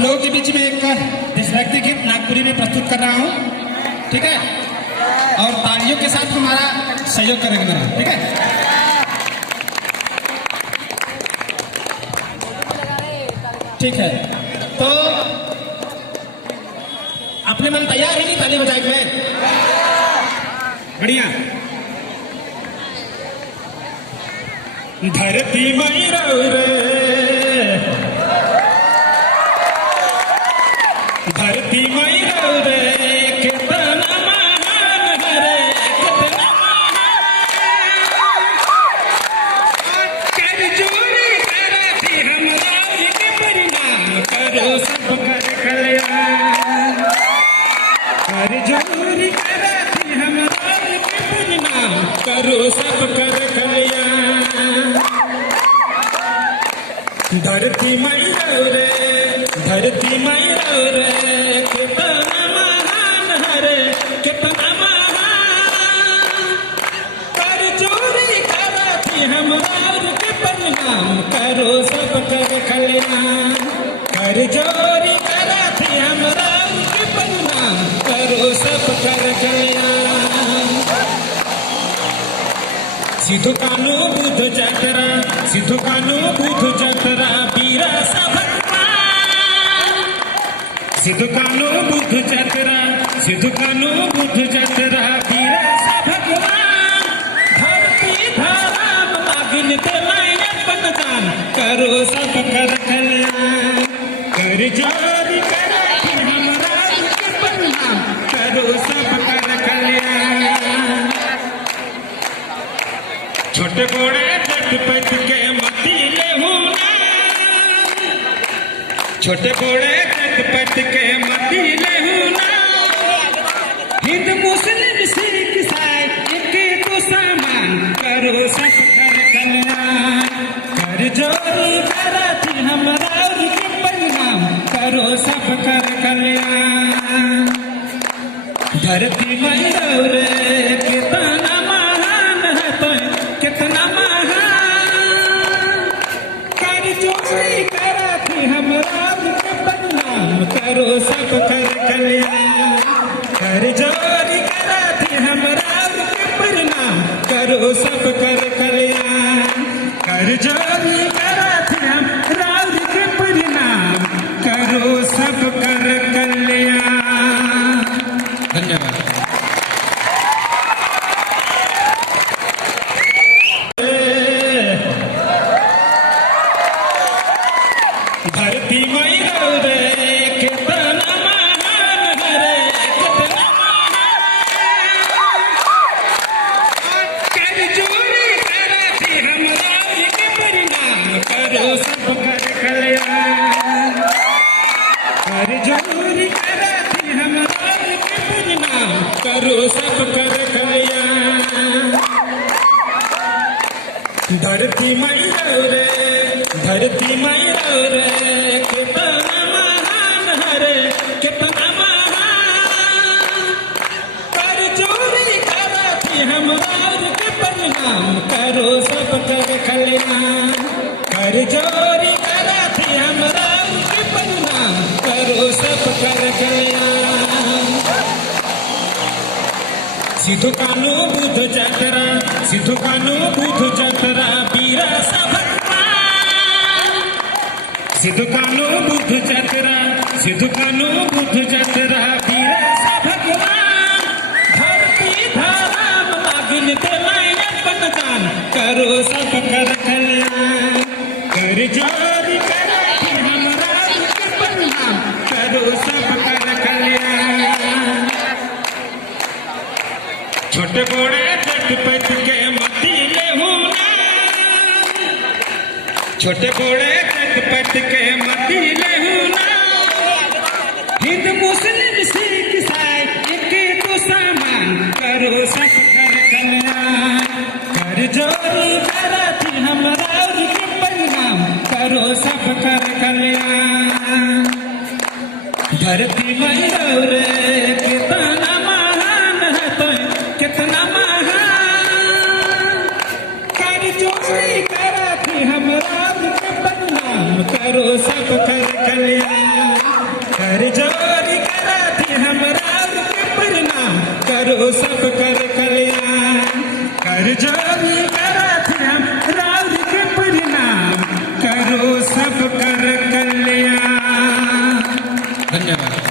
आप लोगों के बीच में एक देशभक्ति गीत नागपुरी में प्रस्तुत कर रहा हूँ, ठीक है? और तालियों के साथ हमारा सहयोग करेंगे मेरा, ठीक है? ठीक है, तो अपने मन तैयार है नहीं ताली बजाए हुए? बढ़िया। धरती मैरा रे, धरती मैरा रे, कितना महान रे, कितना महान। कर जोरी करती हमरा के परिणाम, करो सब कर कल्याण। कर जोरी करती हमरा के परिणाम, करो सब कर कल्याण। धरती मैरा रे, धरती मैरा रे, कितना महान रे, कितना महान। कर जोरी करती हमरा के परिणाम, करो सब कर कल्याण। कर जोरी करती हमरा के परिणाम, करो सब कर कल्याण। सिद्धू कानू बुद्ध जतरा, सिद्धू कानू बुद्ध जतरा, वीरा सा भगवान। सिद्धू कानू बुद्ध जतरा, सिद्धू कानू बुद्ध जतरा, वीरा सा भगवान। धरती धराम लागिन ते मायने पतदान, करो सब कर कल्याण। कर जोरी करती हमरा के परिणाम, करो सब कर कल्याण। छोटे बड़े जट के मती लेहू ना, छोटे बड़े जट के मती लेहू ना। हिंद मुस्लिम सिख ईसाई एक तो समान, करो सब कर कल्याण। कर जोरी करती हमरा के परिणाम, करो सब कर कल्याण। धरती मैरा रे, कितना महान है तो, कितना महान। कर जोरी करती हमरा के परिणाम, करो सब कर कल्याण। कर जोरी करती हमरा के परिणाम, करो सब कर कल्याण। कर जोरी करती हमरा के परिणाम, करो सब कर कल्याण। धन्यवाद। धरती मैरा रे, कितना महान रे, कितना महान। कर जोरी करती हमरा के परिणाम, करो सब कर कल्याण। कर जोरी करती हमरा के परिणाम, करो सब कर कल्याण। धरती मैरा रे, धरती मैरा रे, कितना महान रे, कितना महान। कर जोरी करती हमरा के परिणाम, करो सब कर कल्याण। कर जोरी करती हमरा के परिणाम, करो सब कर कल्याण। सिद्धू कानू बुद्ध जतरा, सिद्धू कानू बुद्ध जतरा, वीरा सा भगवान। सिद्धू कानू बुद्ध जतरा, सिद्धू कानू बुद्ध जतरा, वीरा सा भगवान। धरती धराम लागिन ते मायने पतदान, करो सब कर कल्याण। कर जोरी करती हमरा के परिणाम, करो सब कर कल्याण। छोटे बड़े जट के मती लेहू ना, छोटे बड़े जट के मती लेहू ना। हिंद मुस्लिम सिख ईसाई एक तो समान, करो सब कर कल्याण। कर जोरी करती हमरा के परिणाम, करो सब कर कल्याण। धरती मैरा रे, कितना महान है तो, कितना महान। कर जोरी करती हमरा के परिणाम, करो सब कर कल्याण। करो सब कर कल्याण, कर जोरी करत हम राउर के परिणाम, करो सब कर कल्याण। धन्यवाद।